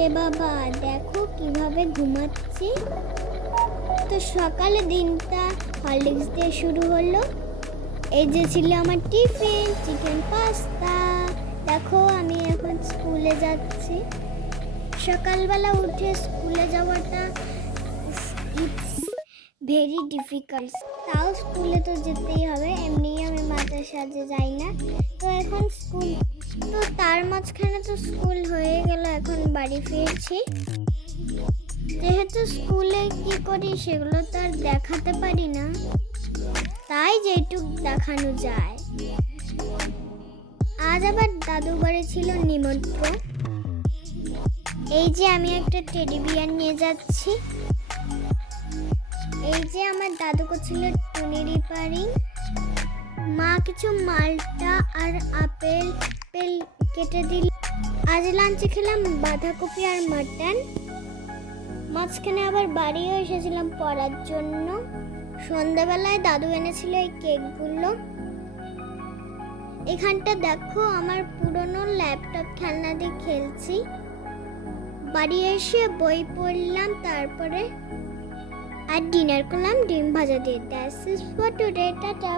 রে বাবা, দেখো কিভাবে ঘুমাচ্ছি। তো সকালে দিনটা হরলিক্স দিয়ে শুরু হলো। এই যে ছিল আমার টিফিন, চিকেন পাস্তা। দেখো আমি এখন স্কুলে যাচ্ছি। সকালবেলা উঠে স্কুলে যাওয়াটা ইটস ভেরি ডিফিকাল্ট। তাও স্কুলে তো যেতেই হবে, এমনি আমি মাঝে সাঝে যাই না। তো এখন স্কুল, তো তার মাঝখানে তো স্কুল হয়ে গেল, এখন বাড়ি ফিরছি। যেহেতু স্কুলে কি করি সেগুলো তো আর দেখাতে পারি না, তাই যেটুক দেখানো যায়। আজ আবার দাদু বাড়ি ছিল নিমন্ত্রণ। এই যে আমি একটা টেডি বিয়ার নিয়ে যাচ্ছি। এই যে আমার দাদু করছিল টুনি রিপারিং। মা কিছু মালটা আর আপেল কেটে দিল। আজ লাঞ্চে খেলাম বাঁধাকপি আর মাটন। মাঝখানে আবার বাড়িও এসেছিলাম পড়ার জন্য। সন্ধ্যাবেলায় দাদু এনেছিল এই কেকগুলো। এখানটা দেখো আমার পুরনো ল্যাপটপ খেলনা দিয়ে খেলছি। বাড়ি এসে বই পড়লাম, তারপরে আর ডিনার করলাম ডিম ভাজা দিয়ে। That's is for today. Tata.